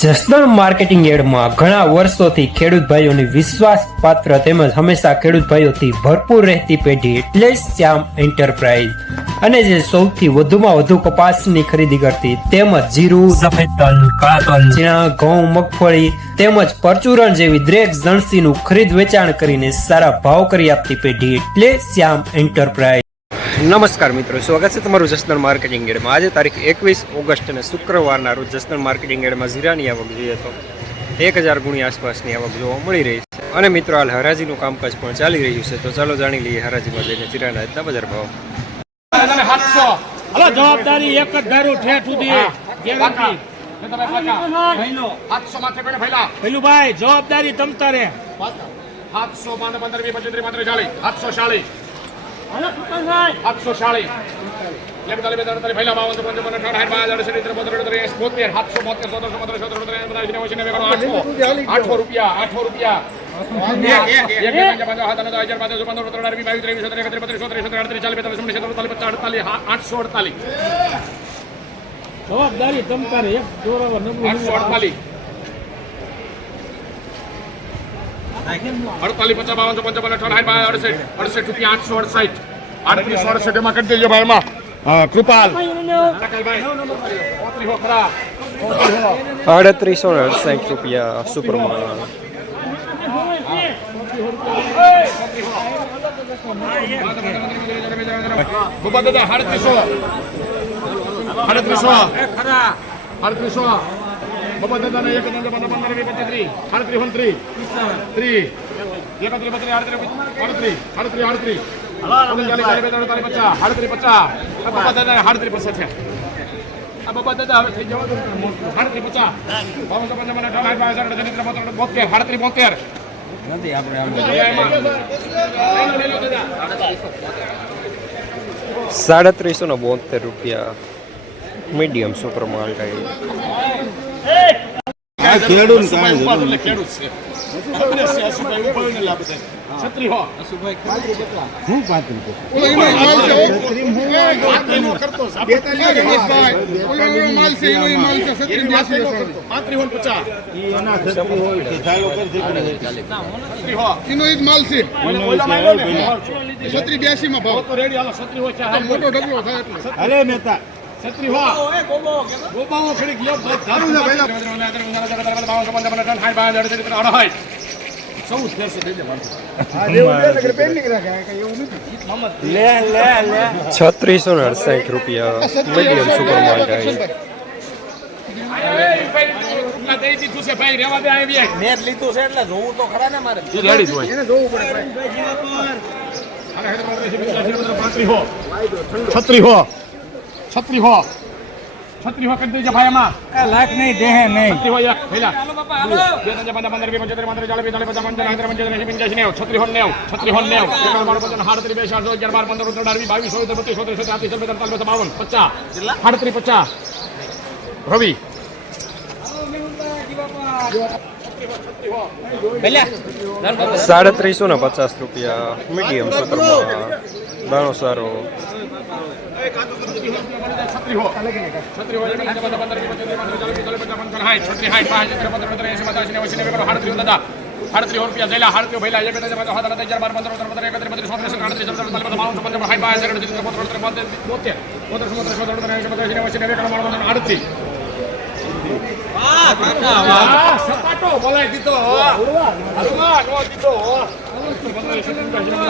Jasdan marketing યાર્ડમાં ઘણા વર્ષોથી ખેડૂત ભાઈઓની વિશ્વાસપાત્ર તેમજ હંમેશા ખેડૂત ભાઈઓથી ભરપૂર રહેતી પેઢી એટલે શ્યામ એન્ટરપ્રાઇઝ અને જે સૌથી વધુમાં વધુ કપાસની ખરીદી કરતી તેમજ જીરું, સફેદ તલ, કાળા તલ, ચણા, ઘઉં, મગફળી તેમજ પરચુરણ જેવી દરેક જણસીનું ખરીદ વેચાણ કરીને સારા ભાવ કરી આપતી પેઢી એટલે શ્યામ એન્ટરપ્રાઇઝ। નમસ્કાર મિત્રો, સ્વાગત છે તમારું જસદણ માર્કેટિંગ યાર્ડમાં। આજે તારીખ 21 ઓગસ્ટ અને શુક્રવારના રોજ જસદણ માર્કેટિંગ યાર્ડમાં જીરાની આવક જોઈએ તો 1000 ગુણી આસપાસની આવક જોવા મળી રહી છે અને મિત્રો હાલ હરાજીનું કામકાજ પણ ચાલી રહ્યું છે। તો ચાલો જાણી લઈએ હરાજીમાં જઈને જીરાના આજના બજાર ભાવ। 700 હલો જવાબદારી એક જ ધારું ઠેઠ સુધી ગેરંટી તમે પાકા ભાઈનો 700 માથે પડે ભાઈલા પેલું ભાઈ જવાબદારી તમતારે 700 15 20 25 30 40 740 હલો ટુકલ ભાઈ 740 લેબ તાલે બેદાર તાલે ભાઈલા 52 55 8 રૂપિયા 8 રૂપિયા જવાબદારી તમતારે એક જોરાવા 848 50 52 55 68 રૂપિયા 868 38 એમાં કરી દેજો ભાઈ એમાં કૃપાલ 3860 રૂપિયા સુપરમાન। ₹3772 રૂપિયા મીડિયમ સુપરમાલ ટાઈપ। ₹3668 રૂપિયા મીડિયમ સુપરમાલ ટાઈપ। છત્રી કરી દેજો ભાઈ એમાં લાખ નહીં દે નહીં છત્રી હોય એક પહેલા રવિ ₹3750 રૂપિયા મીડિયમ સુપરમાલ। દાણો સારો।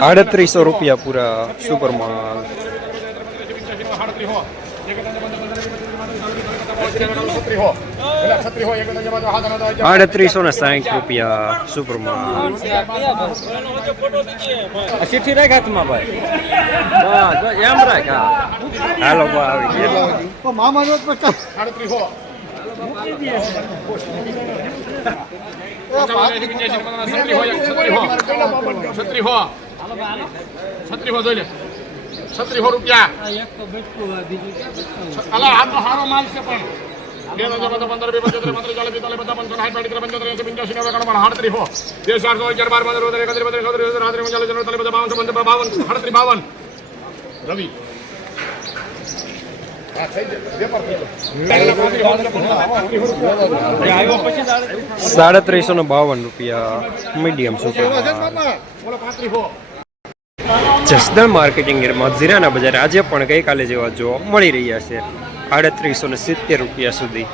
₹3800 રૂપિયા પૂરા સુપરમાલ। ₹3860 રૂપિયા સુપરમાલ। ચિઠ્ઠી રાખ હાથમાં ભાઈ, એમ રાખ। હાલો આવી ગયા મામા નો ₹36 રૂપિયા હારો માલ છે પણ 3750 રવિ ₹3752 મીડિયમ સુપર. જસદણ માર્કેટિંગ યાર્ડમાં જીરાના બજાર આજે પણ ગઈકાલે જેવા જોવા મળી રહ્યા છે ₹3870 સુધી.